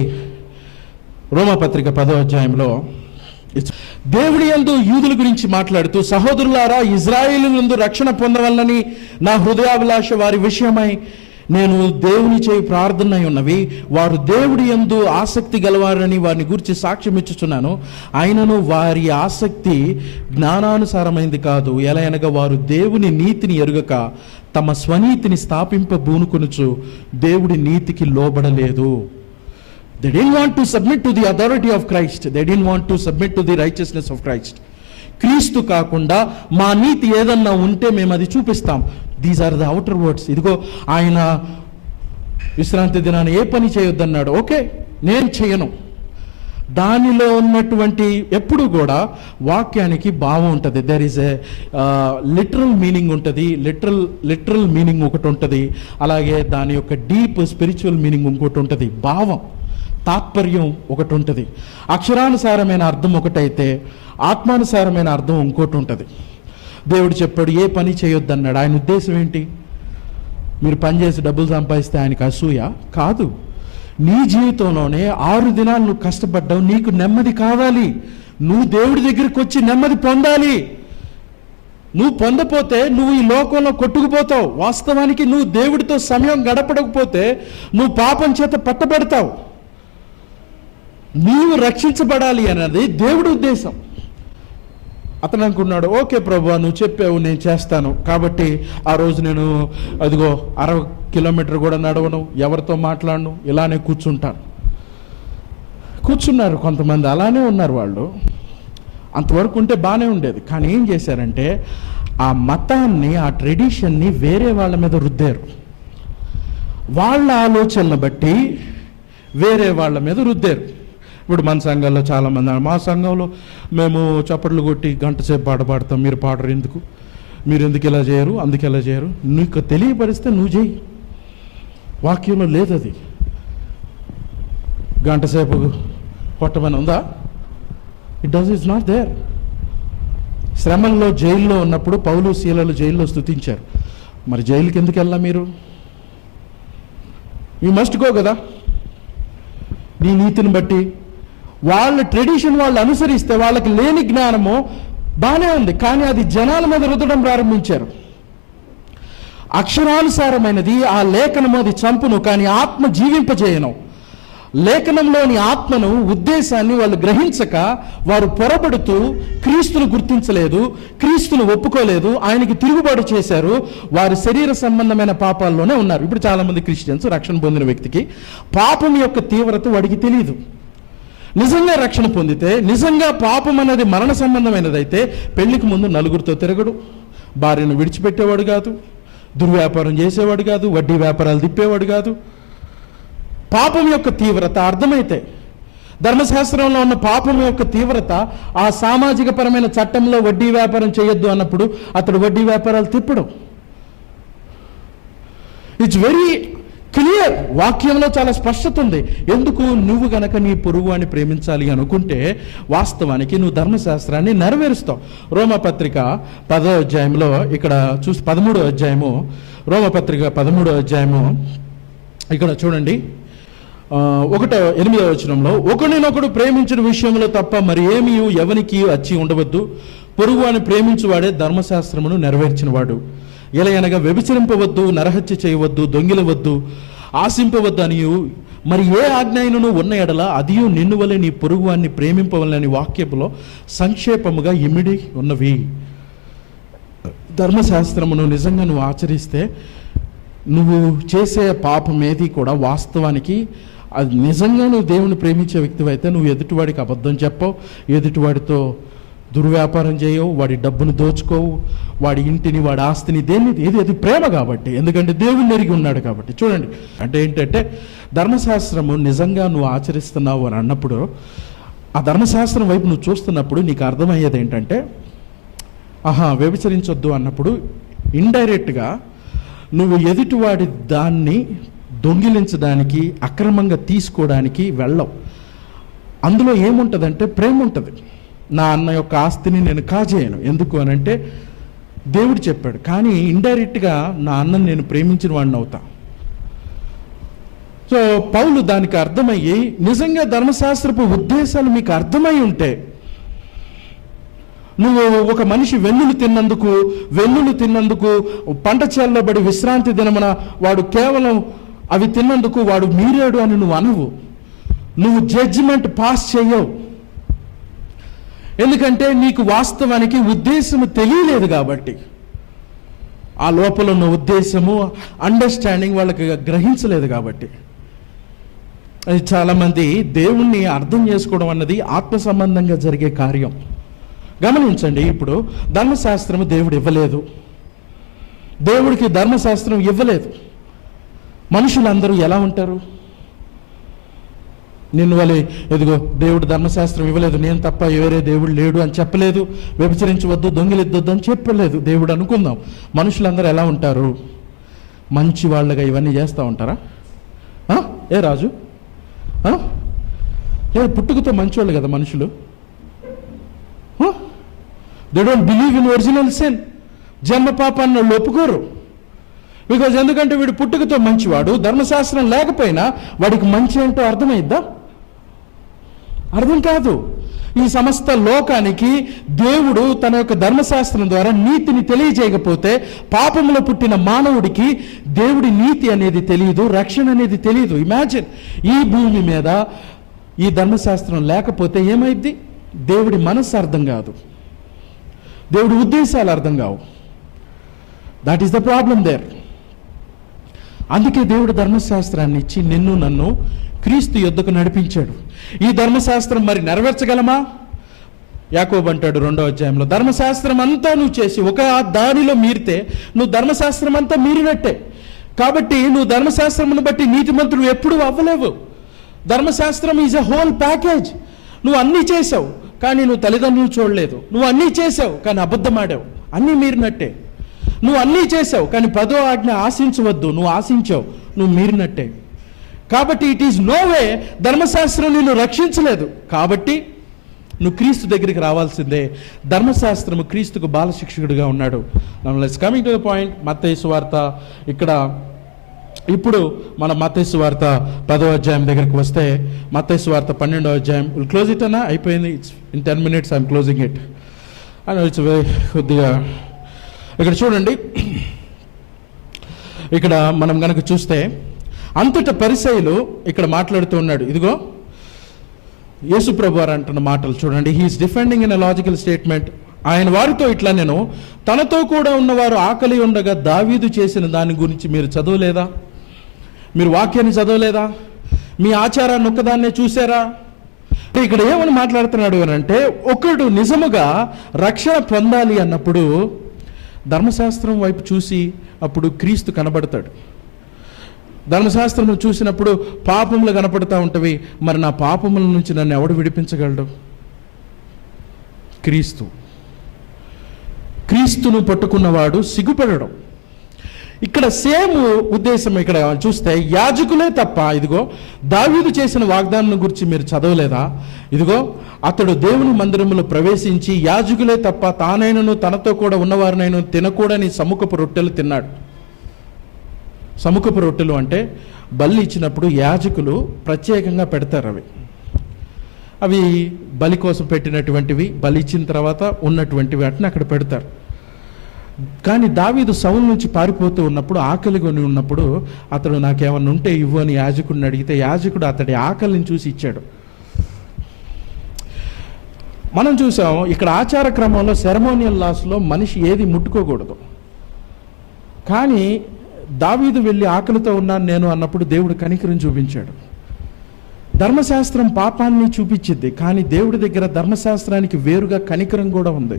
రోమాపత్రిక 10వ అధ్యాయంలో దేవుడి యందు యూదుల గురించి మాట్లాడుతూ, సహోదరులారా, ఇజ్రాయేలు యందు రక్షణ పొందవలనని నా హృదయాభిలాష వారి విషయమై నేను దేవుని చేయి ప్రార్థన ఉన్నవి, వారు దేవుడి యందు ఆసక్తి గలవారని వారిని గురించి సాక్ష్యం ఇచ్చుచున్నాను. ఆయనను వారి ఆసక్తి జ్ఞానానుసారమైంది కాదు, ఎలా అనగా వారు దేవుని నీతిని ఎరుగక తమ స్వనీతిని స్థాపింపబూనుకొనుచు దేవుడి నీతికి లోబడలేదు. They didn't want to submit to the authority of Christ. They didn't want to submit to the righteousness of Christ. క్రీస్తు కాకుండా మా నీతి ఏదన్నా ఉంటే మేము అది చూపిస్తాం. These are the outer words. ఇదిగో ఆయన విశ్రాంతి దినాన్ని ఏ పని చేయొద్దన్నాడు, ఓకే నేను చేయను. దానిలో ఉన్నటువంటి ఎప్పుడు కూడా వాక్యానికి భావం ఉంటుంది. There is a literal meaning ఉంటుంది, లిటరల్ మీనింగ్ ఒకటి ఉంటుంది, అలాగే దాని యొక్క డీప్ స్పిరిచువల్ మీనింగ్ ఇంకోటి ఉంటుంది. భావం, తాత్పర్యం ఒకటి ఉంటుంది. అక్షరానుసారమైన అర్థం ఒకటైతే ఆత్మానుసారమైన అర్థం ఇంకోటి ఉంటుంది. దేవుడు చెప్పాడు ఏ పని చేయొద్దన్నాడు. ఆయన ఉద్దేశం ఏంటి? మీరు పనిచేసి డబ్బులు సంపాదిస్తే ఆయనకు అసూయ కాదు. నీ జీవితంలోనే 6 దినాలు నువ్వు కష్టపడ్డావు, నీకు నెమ్మది కావాలి, నువ్వు దేవుడి దగ్గరికి వచ్చి నెమ్మది పొందాలి. నువ్వు పొందపోతే నువ్వు ఈ లోకంలో కొట్టుకుపోతావు. వాస్తవానికి నువ్వు దేవుడితో సమయం గడపడకపోతే నువ్వు పాపం చేత పట్టబడతావు. నీవు రక్షించబడాలి అన్నది దేవుడి ఉద్దేశం. అతను అనుకున్నాడు, ఓకే ప్రభువా, నువ్వు చెప్పావు, నేను చేస్తాను. కాబట్టి ఆ రోజు నేను అదిగో 60 కిలోమీటర్ కూడా నడవను, ఎవరితో మాట్లాడను, ఇలానే కూర్చున్నారు కొంతమంది. అలానే ఉన్నారు వాళ్ళు. అంతవరకు ఉంటే బాగానే ఉండేది. కానీ ఏం చేశారంటే ఆ మతాన్ని, ఆ ట్రెడిషన్ని వేరే వాళ్ళ మీద రుద్దారు. వాళ్ళ ఆలోచనలు బట్టి వేరే వాళ్ళ మీద రుద్దారు. ఇప్పుడు మన సంఘాల్లో చాలామంది, మా సంఘంలో మేము చప్పట్లు కొట్టి గంట సేపు పాట పాడతాం, మీరు పాడరు ఎందుకు, మీరు ఎందుకు ఇలా చేయరు, అందుకు ఇలా చేయరు. నీకు తెలియపరిస్తే నువ్వు చేయి. వాక్యంలో లేదు అది. గంట సేపు కొట్టమని ఉందా? It's not there. శ్రమల్లో జైల్లో ఉన్నప్పుడు పౌలు శీలలు జైల్లో స్తుతించారు. మరి జైలుకి ఎందుకు వెళ్ళా మీరు? యూ మస్ట్ గో కదా. నీ నీతిని బట్టి వాళ్ళ ట్రెడిషన్ వాళ్ళు అనుసరిస్తే వాళ్ళకి లేని జ్ఞానము బాగానే ఉంది, కానీ అది జనాల మీద రుద్దడం ప్రారంభించారు. అక్షరానుసారమైనది ఆ లేఖనము అది చంపును, కానీ ఆత్మ జీవింపజేయను. లేఖనంలోని ఆత్మను, ఉద్దేశాన్ని వాళ్ళు గ్రహించక వారు పొరబడుతూ క్రీస్తును గుర్తించలేదు, క్రీస్తును ఒప్పుకోలేదు, ఆయనకి తిరుగుబాటు చేశారు. వారి శరీర సంబంధమైన పాపాల్లోనే ఉన్నారు. ఇప్పుడు చాలామంది క్రిస్టియన్స్, రక్షణ పొందిన వ్యక్తికి పాపం యొక్క తీవ్రత వాడికి తెలియదు. నిజంగా రక్షణ పొందితే, నిజంగా పాపం అనేది మరణ సంబంధమైనది అయితే పెళ్లికి ముందు నలుగురితో తిరగడు, భార్యను విడిచిపెట్టేవాడు కాదు, దుర్వ్యాపారం చేసేవాడు కాదు, వడ్డీ వ్యాపారాలు తిప్పేవాడు కాదు. పాపం యొక్క తీవ్రత అర్థమైతే, ధర్మశాస్త్రంలో ఉన్న పాపం యొక్క తీవ్రత ఆ సామాజిక పరమైన చట్టంలో వడ్డీ వ్యాపారం చేయొద్దు అన్నప్పుడు అతడు వడ్డీ వ్యాపారాలు తిప్పడం. It's very clear. వాక్యంలో చాలా స్పష్టత ఉంది. ఎందుకు? నువ్వు గనక నీ పొరుగు అని ప్రేమించాలి అనుకుంటే వాస్తవానికి నువ్వు ధర్మశాస్త్రాన్ని నెరవేరుస్తావు. రోమపత్రిక 10వ అధ్యాయంలో ఇక్కడ చూసి 13వ అధ్యాయము, రోమపత్రిక 13వ అధ్యాయము ఇక్కడ చూడండి, 8వ వచనంలో, ఒకరినొకడు ప్రేమించిన విషయంలో తప్ప మరి ఏమీ ఎవనికి వచ్చి ఉండవద్దు, పొరుగు అని ప్రేమించువాడే ధర్మశాస్త్రమును నెరవేర్చినవాడు. ఎలయనగా వ్యభిచరింపవద్దు, నరహత్య చేయవద్దు, దొంగిలవద్దు, ఆశింపవద్దు అనియు మరి ఏ ఆజ్ఞను ఉన్న ఎడల అదియు నిన్ను వలె నీ పొరుగువాన్ని ప్రేమింపవలని వాక్యములో సంక్షేపముగా ఇమిడి ఉన్నవి. ధర్మశాస్త్రమును నిజంగా నువ్వు ఆచరిస్తే నువ్వు చేసే పాపం ఏది కూడా వాస్తవానికి అది నిజంగా నువ్వు దేవుని ప్రేమించే వ్యక్తివైతే నువ్వు ఎదుటివాడికి అబద్ధం చెప్పవు, ఎదుటివాడితో దుర్వ్యాపారం చేయవు, వాడి డబ్బును దోచుకోవు, వాడి ఇంటిని, వాడి ఆస్తిని, దేన్ని, అది ప్రేమ కాబట్టి, ఎందుకంటే దేవుని ఎరిగి ఉన్నాడు కాబట్టి. చూడండి, అంటే ఏంటంటే ధర్మశాస్త్రము నిజంగా నువ్వు ఆచరిస్తున్నావు అని అన్నప్పుడు, ఆ ధర్మశాస్త్రం వైపు నువ్వు చూస్తున్నప్పుడు నీకు అర్థమయ్యేది ఏంటంటే, వ్యభిచరించొద్దు అన్నప్పుడు ఇండైరెక్ట్గా నువ్వు ఎదుటివాడి దాన్ని దొంగిలించడానికి, అక్రమంగా తీసుకోవడానికి వెళ్ళవు. అందులో ఏముంటుందంటే ప్రేమ ఉంటుంది. నా అన్న యొక్క ఆస్తిని నేను కాజేయను. ఎందుకు అనంటే దేవుడు చెప్పాడు. కానీ ఇండైరెక్ట్గా నా అన్నను నేను ప్రేమించిన వాడిని అవుతా. సో పౌలు దానికి అర్థమయ్యి, నిజంగా ధర్మశాస్త్రపు ఉద్దేశాలు మీకు అర్థమై ఉంటే, నువ్వు ఒక మనిషి వెన్నులు తిన్నందుకు పంట చేలలో పడి విశ్రాంతి దినమున వాడు కేవలం అవి తిన్నందుకు వాడు మీరాడు అని నువ్వు అనవు. నువ్వు జడ్జిమెంట్ పాస్ చేయవు. ఎందుకంటే నీకు వాస్తవానికి ఉద్దేశము తెలియలేదు కాబట్టి. ఆ లోపల ఉన్న ఉద్దేశము, అండర్స్టాండింగ్ వాళ్ళకి గ్రహించలేదు కాబట్టి. అది చాలామంది దేవుణ్ణి అర్థం చేసుకోవడం అన్నది ఆత్మ సంబంధంగా జరిగే కార్యం. గమనించండి, ఇప్పుడు ధర్మశాస్త్రము దేవుడు ఇవ్వలేదు, దేవుడికి ధర్మశాస్త్రం ఇవ్వలేదు. మనుషులందరూ ఎలా ఉంటారు? నిన్ను వలె ఎదుగో దేవుడు ధర్మశాస్త్రం ఇవ్వలేదు, నేను తప్ప వేరే దేవుడు లేడు అని చెప్పలేదు, వ్యభిచరించవద్దు, దొంగిలిద్దొద్దు అని చెప్పలేదు దేవుడు. అనుకుందాం, మనుషులందరూ ఎలా ఉంటారు? మంచి వాళ్ళగా ఇవన్నీ చేస్తూ ఉంటారా? ఏ రాజు, పుట్టుకతో మంచివాళ్ళు కదా మనుషులు. They don't believe in original sin. జన్మ పాపాన్ని వాళ్ళు ఒప్పుకోరు. బికాజ్ ఎందుకంటే వీడు పుట్టుకతో మంచివాడు, ధర్మశాస్త్రం లేకపోయినా వాడికి మంచి ఏంటో అర్థమైద్దా? అర్థం కాదు. ఈ సమస్త లోకానికి దేవుడు తన యొక్క ధర్మశాస్త్రం ద్వారా నీతిని తెలియజేయకపోతే పాపంలో పుట్టిన మానవుడికి దేవుడి నీతి అనేది తెలియదు, రక్షణ అనేది తెలియదు. ఇమాజిన్, ఈ భూమి మీద ఈ ధర్మశాస్త్రం లేకపోతే ఏమైంది? దేవుడి మనస్సు అర్థం కాదు, దేవుడి ఉద్దేశాలు అర్థం కావు. That is the problem there. అందుకే దేవుడు ధర్మశాస్త్రాన్ని ఇచ్చి నిన్ను నన్ను క్రీస్తు యొద్దకు నడిపించాడు. ఈ ధర్మశాస్త్రం మరి నెరవేర్చగలమా? యాకోబు అంటాడు 2వ అధ్యాయంలో, ధర్మశాస్త్రం అంతా నువ్వు చేసి ఒక దానిలో మీరితే నువ్వు ధర్మశాస్త్రం అంతా మీరినట్టే. కాబట్టి నువ్వు ధర్మశాస్త్రమును బట్టి నీతిమంతుడు ఎప్పుడూ అవ్వలేవు. ధర్మశాస్త్రం ఈజ్ ఎ హోల్ ప్యాకేజ్. నువ్వు అన్నీ చేసావు కానీ నువ్వు తల్లిదండ్రులు చూడలేదు. నువ్వు అన్నీ చేసావు కానీ అబద్ధం ఆడావు, అన్నీ మీరినట్టే. నువ్వు అన్నీ చేసావు కానీ 10వ ఆజ్ఞ ఆశించవద్దు, నువ్వు ఆశించావు, నువ్వు మీరినట్టే. కాబట్టి ఇట్ ఈజ్ నో వే, ధర్మశాస్త్రం నిన్ను రక్షించలేదు. కాబట్టి నువ్వు క్రీస్తు దగ్గరికి రావాల్సిందే. ధర్మశాస్త్రము క్రీస్తుకు బాలశిక్షకుడిగా ఉన్నాడు. Let's coming to the point. మత్తయి సువార్త, ఇక్కడ ఇప్పుడు మన మత్తయి సువార్త 10వ అధ్యాయం దగ్గరికి వస్తే, మత్తయి సువార్త 12వ అధ్యాయం. విల్ క్లోజ్ ఇట్ అన్నా, అయిపోయింది. It's in 10 minutes I'm closing it. And it's very కొద్దిగా ఇక్కడ చూడండి. ఇక్కడ మనం కనుక చూస్తే అంతటా పరిసయ్యులు ఇక్కడ మాట్లాడుతూ ఉన్నాడు. ఇదిగో యేసు ప్రభు వారు అంటున్న మాటలు చూడండి. He is defending in a logical statement. ఆయన వారితో ఇట్లా, నేను తనతో కూడా ఉన్నవారు ఆకలి ఉండగా దావీదు చేసిన దాని గురించి మీరు చదవలేదా? మీరు వాక్యాన్ని చదవలేదా? మీ ఆచారాన్ని ఒక్కదాన్నే చూసారా? ఇక్కడ ఏమని మాట్లాడుతున్నాడు అని అంటే, ఒకడు నిజముగా రక్షణ పొందాలి అన్నప్పుడు ధర్మశాస్త్రం వైపు చూసి అప్పుడు క్రీస్తు కనబడతాడు. ధర్మశాస్త్రం చూసినప్పుడు పాపములు కనపడతా ఉంటవి. మరి నా పాపముల నుంచి నన్ను ఎవడు విడిపించగలడు? క్రీస్తు. క్రీస్తును పట్టుకున్నవాడు సిగ్గుపడడం. ఇక్కడ సేమ్ ఉద్దేశం ఇక్కడ చూస్తే, యాజకులే తప్ప, ఇదిగో దావీదు చేసిన వాగ్దానం గురించి మీరు చదవలేదా? ఇదిగో అతడు దేవుని మందిరములో ప్రవేశించి యాజకులే తప్ప తానైనను తనతో కూడా ఉన్నవారినైనా తినకూడని సముఖపు రొట్టెలు తిన్నాడు. సముఖపు రొట్టెలు అంటే బలి ఇచ్చినప్పుడు యాజకులు ప్రత్యేకంగా పెడతారు. అవి బలి కోసం పెట్టినటువంటివి, బలి ఇచ్చిన తర్వాత ఉన్నటువంటి వాటిని అక్కడ పెడతారు. కానీ దావీదు సౌలు నుంచి పారిపోతూ ఉన్నప్పుడు, ఆకలి కొని ఉన్నప్పుడు, అతడు నాకేమన్నా ఉంటే ఇవ్వు అని యాజకుడిని అడిగితే యాజకుడు అతడి ఆకలిని చూసి ఇచ్చాడు. మనం చూసాం ఇక్కడ ఆచార క్రమంలో సెరమోనియల్ లాస్లో మనిషి ఏది ముట్టుకోకూడదు. కానీ దావీదు వెళ్ళి ఆకలితో ఉన్నాను నేను అన్నప్పుడు దేవుడు కనికరం చూపించాడు. ధర్మశాస్త్రం పాపాన్ని చూపించింది, కానీ దేవుడి దగ్గర ధర్మశాస్త్రానికి వేరుగా కనికరం కూడా ఉంది,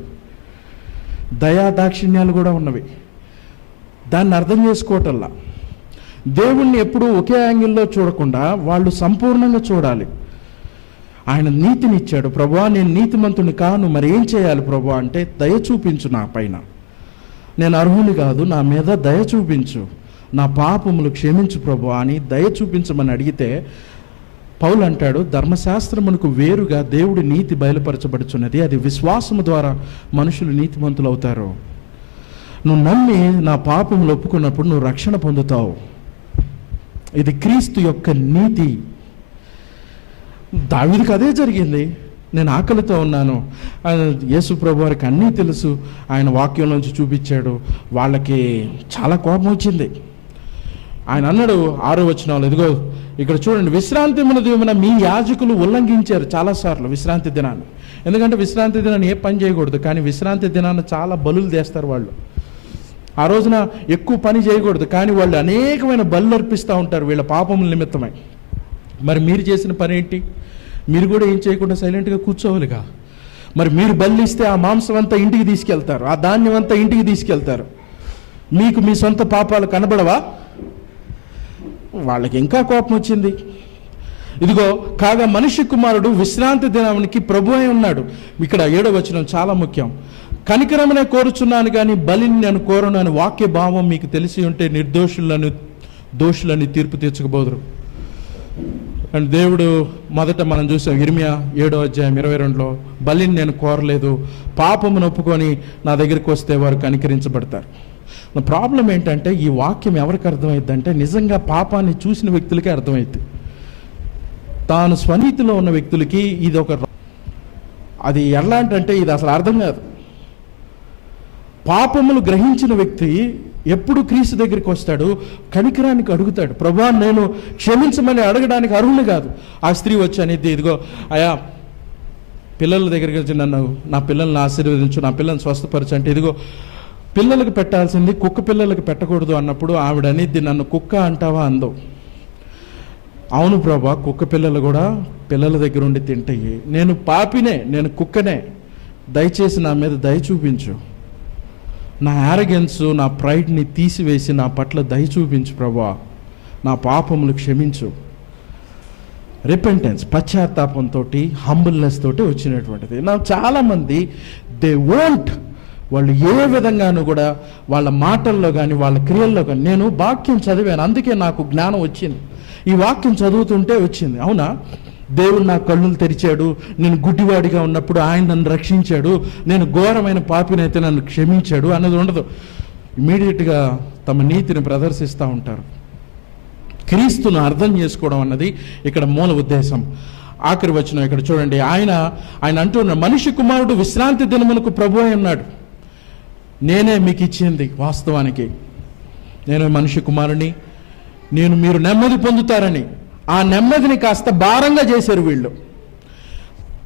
దయా దాక్షిణ్యాలు కూడా ఉన్నవి. దాన్ని అర్థం చేసుకోవటల్లా. దేవుణ్ణి ఎప్పుడూ ఒకే యాంగిల్లో చూడకుండా వాళ్ళు సంపూర్ణంగా చూడాలి. ఆయన నీతిని ఇచ్చాడు. ప్రభువా నేను నీతిమంతుని కాను, మరి ఏం చేయాలి ప్రభువా అంటే, దయ చూపించు నా పైన, నేను అర్హుని కాదు, నా మీద దయ చూపించు, నా పాపములు క్షమించు ప్రభువా అని దయ చూపించమని అడిగితే, పౌలు అంటాడు ధర్మశాస్త్రమునకు వేరుగా దేవుడి నీతి బయలుపరచబడుచున్నది, అది విశ్వాసము ద్వారా మనుషులు నీతిమంతులు అవుతారు. నువ్వు నమ్మి నా పాపములు ఒప్పుకున్నప్పుడు నువ్వు రక్షణ పొందుతావు. ఇది క్రీస్తు యొక్క నీతి. దావీదుకి అదే జరిగింది. నేను ఆకలితో ఉన్నాను, యేసు ప్రభు వారికి అన్నీ తెలుసు, ఆయన వాక్యంలోంచి చూపించాడు. వాళ్ళకి చాలా కోపం వచ్చింది. ఆయన అన్నాడు 6వ వచనంలో, ఇదిగో ఇక్కడ చూడండి, విశ్రాంతి దినమున మీ యాజకులు ఉల్లంఘించారు చాలాసార్లు విశ్రాంతి దినాన్ని. ఎందుకంటే విశ్రాంతి దినాన్ని ఏ పని చేయకూడదు, కానీ విశ్రాంతి దినాన్ని చాలా బలులు చేస్తారు వాళ్ళు. ఆ రోజున ఎక్కువ పని చేయకూడదు, కానీ వాళ్ళు అనేకమైన బలులు అర్పిస్తూ ఉంటారు వీళ్ళ పాపముల నిమిత్తమై. మరి మీరు చేసిన పని ఏంటి? మీరు కూడా ఏం చేయకుండా సైలెంట్గా కూర్చోవాలిగా. మరి మీరు బలిస్తే ఆ మాంసం అంతా ఇంటికి తీసుకెళ్తారు, ఆ ధాన్యం అంతా ఇంటికి తీసుకెళ్తారు. మీకు మీ సొంత పాపాలు కనబడవా? వాళ్ళకి ఇంకా కోపం వచ్చింది. ఇదిగో కాగా మనిషి కుమారుడు విశ్రాంతి దినానికి ప్రభు అయి ఉన్నాడు. ఇక్కడ 7వ వచనం చాలా ముఖ్యం. కనికరమనే కోరుచున్నాను కానీ బలిని నేను కోరను అని వాక్య భావం మీకు తెలిసి ఉంటే దోషులని తీర్పు తీర్చకపోదురు. అండ్ దేవుడు మొదట మనం చూసాం ఇర్మియా 7వ అధ్యాయం 22లో, బలిని నేను కోరలేదు, పాపమును ఒప్పుకొని నా దగ్గరికి వస్తే వారు కనికరించబడతారు. ప్రాబ్లం ఏంటంటే ఈ వాక్యం ఎవరికి అర్థమైందంటే నిజంగా పాపాన్ని చూసిన వ్యక్తులకే అర్థమైంది. తాను స్వనీతిలో ఉన్న వ్యక్తులకి ఇది ఒక అది ఎలాంటంటే ఇది అసలు అర్థం కాదు. పాపములు గ్రహించిన వ్యక్తి ఎప్పుడు క్రీస్తు దగ్గరికి వస్తాడు, కనికరానికి అడుగుతాడు. ప్రభువా నేను క్షమించమని అడగడానికి అర్హుని కాదు. ఆ స్త్రీ వచ్చి అనేది, ఇదిగో అయా పిల్లల దగ్గరికి వచ్చి నా పిల్లల్ని ఆశీర్వదించు, నా పిల్లల్ని స్వస్థపరచు అంటే, ఇదిగో పిల్లలకు పెట్టాల్సింది కుక్క పిల్లలకు పెట్టకూడదు అన్నప్పుడు ఆవిడ అనేది, నన్ను కుక్క అంటావా అందో. అవును ప్రభా, కుక్క పిల్లలు కూడా పిల్లల దగ్గర ఉండి తింటాయి. నేను పాపినే, నేను కుక్కనే, దయచేసి నా మీద దయ చూపించు. నా యారగెన్స్, నా ప్రైడ్ని తీసివేసి నా పట్ల దయ చూపించు ప్రభా, నా పాపములు క్షమించు. రిపెంటెన్స్, పశ్చాత్తాపంతో, హంబుల్నెస్ తోటి వచ్చినటువంటిది. నా చాలామంది వాళ్ళు ఏ విధంగానూ కూడా వాళ్ళ మాటల్లో కానీ వాళ్ళ క్రియల్లో కానీ, నేను వాక్యం చదివాను అందుకే నాకు జ్ఞానం వచ్చింది, ఈ వాక్యం చదువుతుంటే వచ్చింది. అవునా, దేవుడు నా కళ్ళులు తెరిచాడు, నేను గుడ్డివాడిగా ఉన్నప్పుడు ఆయన నన్ను రక్షించాడు, నేను ఘోరమైన పాపినైతే నన్ను క్షమించాడు అన్నది ఉండదు. ఇమీడియట్గా తమ నీతిని ప్రదర్శిస్తూ ఉంటారు. క్రీస్తును అర్థం చేసుకోవడం అన్నది ఇక్కడ మూల ఉద్దేశం. ఆఖరి వచనం ఇక్కడ చూడండి, ఆయన అంటున్నాడు, మనిషి కుమారుడు విశ్రాంతి దినమునకు ప్రభు అయి ఉన్నాడు. నేనే మీకు ఇచ్చింది. వాస్తవానికి నేను మనిషి కుమారుని, మీరు నెమ్మది పొందుతారని ఆ నెమ్మదిని కాస్త భారంగా చేశారు వీళ్ళు.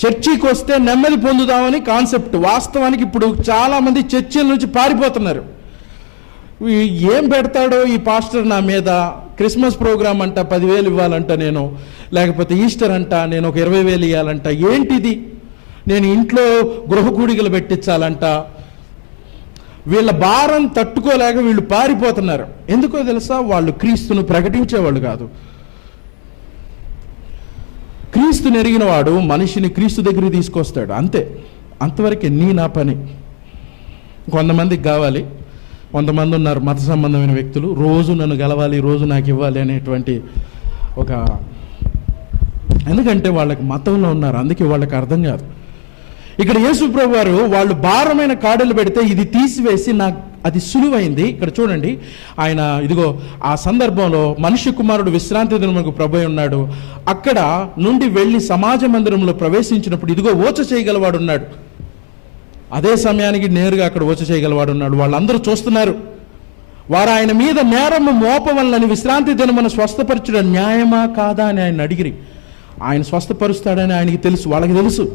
చర్చికి వస్తే నెమ్మది పొందుదామని కాన్సెప్ట్. వాస్తవానికి ఇప్పుడు చాలామంది చర్చిల నుంచి పారిపోతున్నారు. ఏం పెడతాడో ఈ పాస్టర్ నా మీద, క్రిస్మస్ ప్రోగ్రామ్ అంట 10,000 ఇవ్వాలంట నేను, లేకపోతే ఈస్టర్ అంట నేను ఒక 20,000 ఇవ్వాలంట, ఏంటిది, నేను ఇంట్లో గృహ కూడికలు పెట్టించాలంట. వీళ్ళ భారం తట్టుకోలేక వీళ్ళు పారిపోతున్నారు. ఎందుకో తెలుసా, వాళ్ళు క్రీస్తును ప్రకటించేవాళ్ళు కాదు. క్రీస్తుని ఎరిగిన వాడు మనిషిని క్రీస్తు దగ్గరికి తీసుకొస్తాడు, అంతే. అంతవరకే నా పని. కొంతమందికి కావాలి, కొంతమంది ఉన్నారు మత సంబంధమైన వ్యక్తులు, రోజు నన్ను గెలవాలి, రోజు నాకు ఇవ్వాలి అనేటువంటి ఒక, ఎందుకంటే వాళ్ళకి మతంలో ఉన్నారు, అందుకే వాళ్ళకి అర్థం కాదు. ఇక్కడ యేసు ప్రభు వారు వాళ్ళు భారమైన కాడలు పెడితే ఇది తీసివేసి నాకు అది సులువైంది. ఇక్కడ చూడండి, ఆయన ఇదిగో ఆ సందర్భంలో మనిషి కుమారుడు విశ్రాంతి దినమునకు ప్రభు ఉన్నాడు. అక్కడ నుండి వెళ్ళి సమాజ మందిరంలో ప్రవేశించినప్పుడు ఇదిగో ఓచ చేయగలవాడు ఉన్నాడు. అదే సమయానికి నేరుగా అక్కడ ఓచ చేయగలవాడు ఉన్నాడు. వాళ్ళందరూ చూస్తున్నారు. వారు ఆయన మీద నేరము మోపవలనని విశ్రాంతి దినమున స్వస్థపరచడం న్యాయమా కాదా అని ఆయన అడిగిరి. ఆయన స్వస్థపరుస్తాడని ఆయనకి తెలుసు, వాళ్ళకి తెలుసు.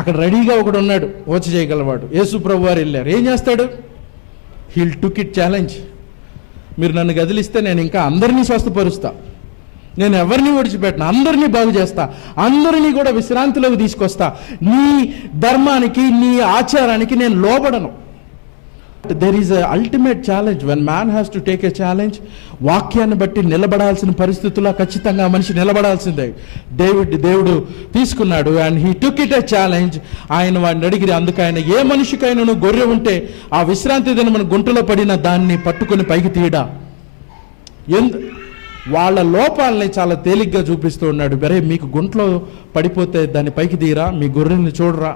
అక్కడ రెడీగా ఒకడు ఉన్నాడు, ఓచ చేయగలవాడు. యేసు ప్రభు వారు వెళ్ళారు. ఏం చేస్తాడు? He'll took it challenge. మీరు నన్ను గదిలిస్తే నేను ఇంకా అందరినీ స్వస్థపరుస్తా, నేను ఎవరిని విడిచిపెట్టను, అందరినీ బాగు చేస్తా, అందరినీ కూడా విశ్రాంతిలోకి తీసుకొస్తా, నీ ధర్మానికి నీ ఆచారానికి నేను లోబడను. There is a ultimate challenge when man has to take a challenge. వాక్యాన్ని బట్టి నిలబడాల్సిన పరిస్థితుల్లో ఖచ్చితంగా మనిషి నిలబడాల్సిందే. దేవుడు తీసుకున్నాడు, and he took it a challenge. ఆయన వాడిని అడిగిరి. అందుకు ఆయన, ఏ మనిషికైనా గొర్రె ఉంటే ఆ విశ్రాంతి దినం మన గుంటలో పడిన దాన్ని పట్టుకొని పైకి తీయడా. వాళ్ళ లోపాలని చాలా తేలిగ్గా చూపిస్తూ ఉన్నాడు. బరే, మీకు గుంటలో పడిపోతే దాన్ని పైకి తీయరా, మీ గొర్రెల్ని చూడరా.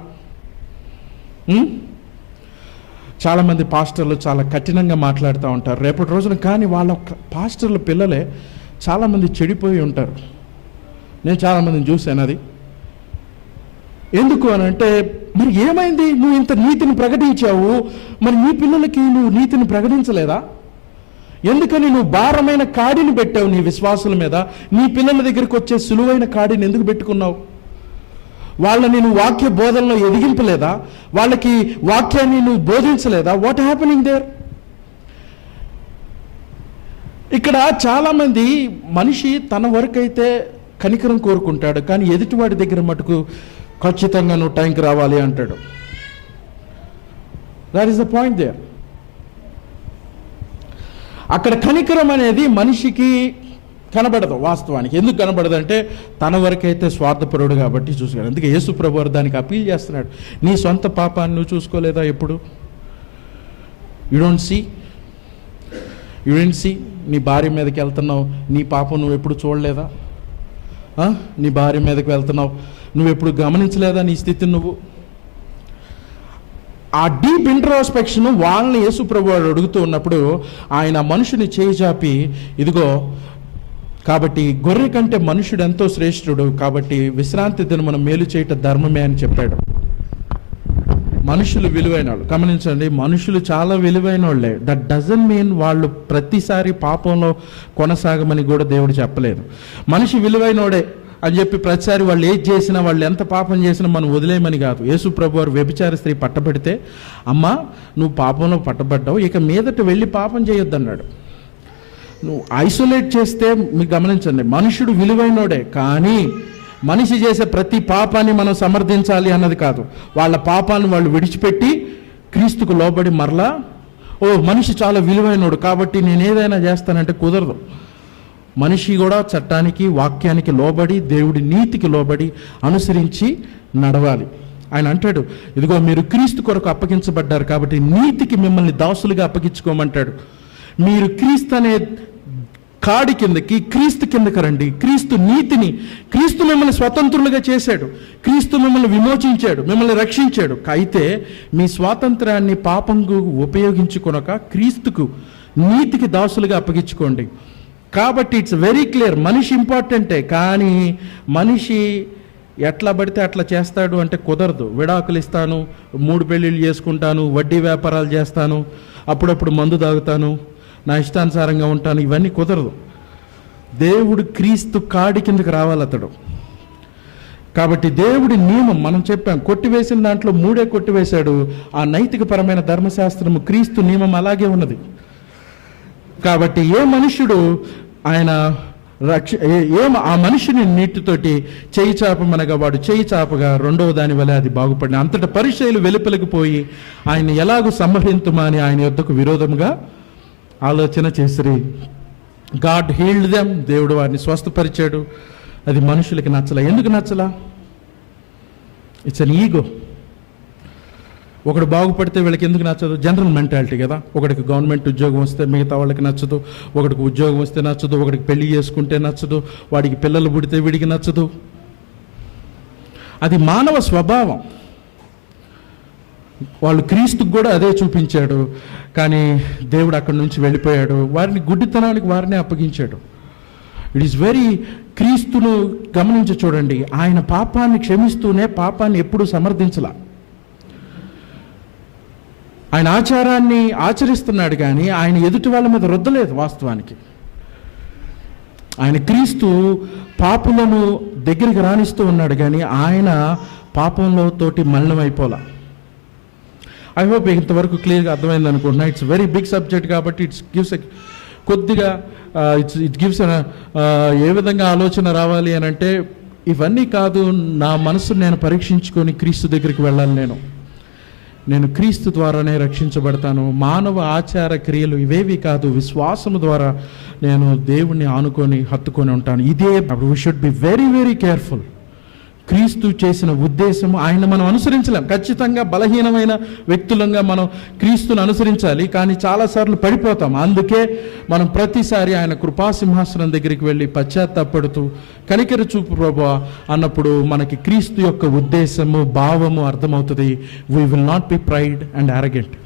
చాలామంది పాస్టర్లు చాలా కఠినంగా మాట్లాడుతూ ఉంటారు రేపటి రోజున. కానీ వాళ్ళ పాస్టర్ల పిల్లలే చాలామంది చెడిపోయి ఉంటారు. నేను చాలామందిని చూశాను. అది ఎందుకు అని అంటే, మరి ఏమైంది, నువ్వు ఇంత నీతిని ప్రకటించావు, మరి నీ పిల్లలకి నువ్వు నీతిని ప్రకటించలేదా? ఎందుకని నువ్వు భారమైన కాడిని పెట్టావు నీ విశ్వాసుల మీద? నీ పిల్లల దగ్గరికి వచ్చే సులువైన కాడిని ఎందుకు పెట్టుకున్నావు? వాళ్ళని నువ్వు వాక్య బోధనలో ఎదిగింపలేదా? వాళ్ళకి వాక్యాన్ని నువ్వు బోధించలేదా? What happening there? ఇక్కడ చాలామంది మనిషి తన వరకైతే కనికరం కోరుకుంటాడు, కానీ ఎదుటివాడి దగ్గర మటుకు ఖచ్చితంగా నువ్వు టైంకి రావాలి అంటాడు. That is the point there. అక్కడ కనికరం అనేది మనిషికి కనబడదు. వాస్తవానికి ఎందుకు కనబడదు అంటే, తన వరకైతే స్వార్థపరుడు కాబట్టి చూసుకోవాలి. అందుకే యేసు ప్రభువు దానికి అపీల్ చేస్తున్నాడు. నీ సొంత పాపాన్ని నువ్వు చూసుకోలేదా ఎప్పుడు? యు డోంట్ సీ నీ భార్య మీదకి వెళ్తున్నావు, నీ పాపం నువ్వు ఎప్పుడు చూడలేదా? నీ భార్య మీదకి వెళ్తున్నావు, నువ్వు ఎప్పుడు గమనించలేదా నీ స్థితిని? నువ్వు ఆ డీప్ ఇంట్రోస్పెక్షన్ వాళ్ళని యేసు ప్రభువు అడుగుతూ ఉన్నప్పుడు ఆయన మనుషుని చేయి చాపి, ఇదిగో కాబట్టి గొర్రె కంటే మనుషుడు ఎంతో శ్రేష్ఠుడు, కాబట్టి విశ్రాంతి దినమున మేలు చేయట ధర్మమే అని చెప్పాడు. మనుషులు విలువైన వాళ్ళు, గమనించండి, మనుషులు చాలా విలువైన వాళ్ళే. దట్ డజంట్ మీన్ వాళ్ళు ప్రతిసారి పాపంలో కొనసాగమని కూడా దేవుడు చెప్పలేదు. మనిషి విలువైనోడే అని చెప్పి ప్రతిసారి వాళ్ళు ఏది చేసినా, వాళ్ళు ఎంత పాపం చేసినా మనం వదిలేయమని కాదు. యేసు ప్రభు వారు వ్యభిచార స్త్రీ పట్టబడితే, అమ్మా నువ్వు పాపంలో పట్టబడ్డావు, ఇక మీదట వెళ్ళి పాపం చేయొద్దన్నాడు. నువ్వు ఐసోలేట్ చేస్తే, మీకు గమనించండి, మనుషుడు విలువైనోడే, కానీ మనిషి చేసే ప్రతి పాపాన్ని మనం సమర్థించాలి అన్నది కాదు. వాళ్ళ పాపాన్ని వాళ్ళు విడిచిపెట్టి క్రీస్తుకు లోబడి మరలా, ఓ మనిషి చాలా విలువైనోడు కాబట్టి నేను ఏదైనా చేస్తానంటే కుదరదు. మనిషి కూడా చట్టానికి, వాక్యానికి లోబడి, దేవుడి నీతికి లోబడి అనుసరించి నడవాలి. ఆయన అంటాడు, ఇదిగో మీరు క్రీస్తు కొరకు అప్పగించబడ్డారు కాబట్టి నీతికి మిమ్మల్ని దాసులుగా అప్పగించుకోమంటాడు. మీరు క్రీస్తు అనే కాడి కిందకి, క్రీస్తు కిందకి రండి. క్రీస్తు నీతిని, క్రీస్తు మిమ్మల్ని స్వతంత్రులుగా చేశాడు, క్రీస్తు మిమ్మల్ని విమోచించాడు, మిమ్మల్ని రక్షించాడు. అయితే మీ స్వాతంత్రాన్ని పాపంకు ఉపయోగించుకొనక క్రీస్తుకు, నీతికి దాసులుగా అప్పగించుకోండి. కాబట్టి ఇట్స్ వెరీ క్లియర్, మనిషి ఇంపార్టెంటే, కానీ మనిషి ఎట్లా పడితే అట్లా చేస్తాడు అంటే కుదరదు. విడాకులు ఇస్తాను, 3 పెళ్ళిళ్ళు చేసుకుంటాను, వడ్డీ వ్యాపారాలు చేస్తాను, అప్పుడప్పుడు మందు తాగుతాను, నా ఇష్టానుసారంగా ఉంటాను, ఇవన్నీ కుదరదు. దేవుడు క్రీస్తు కాడి కిందకి రావాలి అతడు. కాబట్టి దేవుడి నియమం మనం చెప్పాం, కొట్టివేసిన దాంట్లో 3 కొట్టివేశాడు. ఆ నైతికపరమైన ధర్మశాస్త్రము, క్రీస్తు నియమం అలాగే ఉన్నది. కాబట్టి ఏ మనుష్యుడు ఆయన ఆ మనిషిని నీటితోటి చేయి చాపమనగా వాడు చేయి చాపగా రెండవ దాని వల్ల అది బాగుపడిన. అంతటా పరిచయులు వెలుపలికి పోయి ఆయన ఎలాగూ సంహరింతుమా అని ఆయన యొద్దకు విరోధముగా ఆలోచన చేసిరి. గాడ్ హీల్డ్ దెమ్, దేవుడు వారిని స్వస్థపరిచాడు. అది మనుషులకి నచ్చలా. ఎందుకు నచ్చలా? It's an ego. ఒకడు బాగుపడితే వీళ్ళకి ఎందుకు నచ్చదు? జనరల్ మెంటాలిటీ కదా. ఒకడికి గవర్నమెంట్ ఉద్యోగం వస్తే మిగతా వాళ్ళకి నచ్చదు, ఒకడికి ఉద్యోగం వస్తే నచ్చదు, ఒకడికి పెళ్లి చేసుకుంటే నచ్చదు, వాడికి పిల్లలు పుడితే వీడికి నచ్చదు. అది మానవ స్వభావం. వాళ్ళు క్రీస్తుకు కూడా అదే చూపించాడు, కానీ దేవుడు అక్కడి నుంచి వెళ్ళిపోయాడు. వారిని గుడ్డితనానికి వారినే అప్పగించాడు. ఇట్ ఈస్ వెరీ, క్రీస్తును గమనించి చూడండి, ఆయన పాపాన్ని క్షమిస్తూనే పాపాన్ని ఎప్పుడూ సమర్థించలా. ఆయన ఆచారాన్ని ఆచరిస్తున్నాడు, కానీ ఆయన ఎదుటి వాళ్ళ మీద రుద్దలేదు. వాస్తవానికి ఆయన క్రీస్తు పాపులను దగ్గరికి రాణిస్తూ ఉన్నాడు, కానీ ఆయన పాపంలో తోటి మలినమైపోలా. ఐ హోప్ ఇంతవరకు క్లియర్గా అర్థమైంది అనుకుంటున్నా. ఇట్స్ వెరీ బిగ్ సబ్జెక్ట్ కాబట్టి ఇట్స్ గివ్స్ కొద్దిగా ఇట్ గివ్స్ ఏ విధంగా ఆలోచన రావాలి అని అంటే, ఇవన్నీ కాదు, నా మనసును నేను పరీక్షించుకొని క్రీస్తు దగ్గరికి వెళ్ళాలి. నేను క్రీస్తు ద్వారానే రక్షించబడతాను. మానవ ఆచార క్రియలు ఇవేవి కాదు, విశ్వాసము ద్వారా నేను దేవుణ్ణి ఆనుకొని హత్తుకొని ఉంటాను. ఇదే we should be very very careful. క్రీస్తు చేసిన ఉద్దేశము ఆయన మనం అనుసరించలేం. ఖచ్చితంగా బలహీనమైన వ్యక్తులంగా మనం క్రీస్తుని అనుసరించాలి, కానీ చాలాసార్లు పడిపోతాం. అందుకే మనం ప్రతిసారి ఆయన కృపాసింహాసనం దగ్గరికి వెళ్ళి పశ్చాత్తాపడుతూ కనికర చూపు ప్రభువా అన్నప్పుడు మనకి క్రీస్తు యొక్క ఉద్దేశము, భావము అర్థమవుతుంది. We will not be pride and arrogant.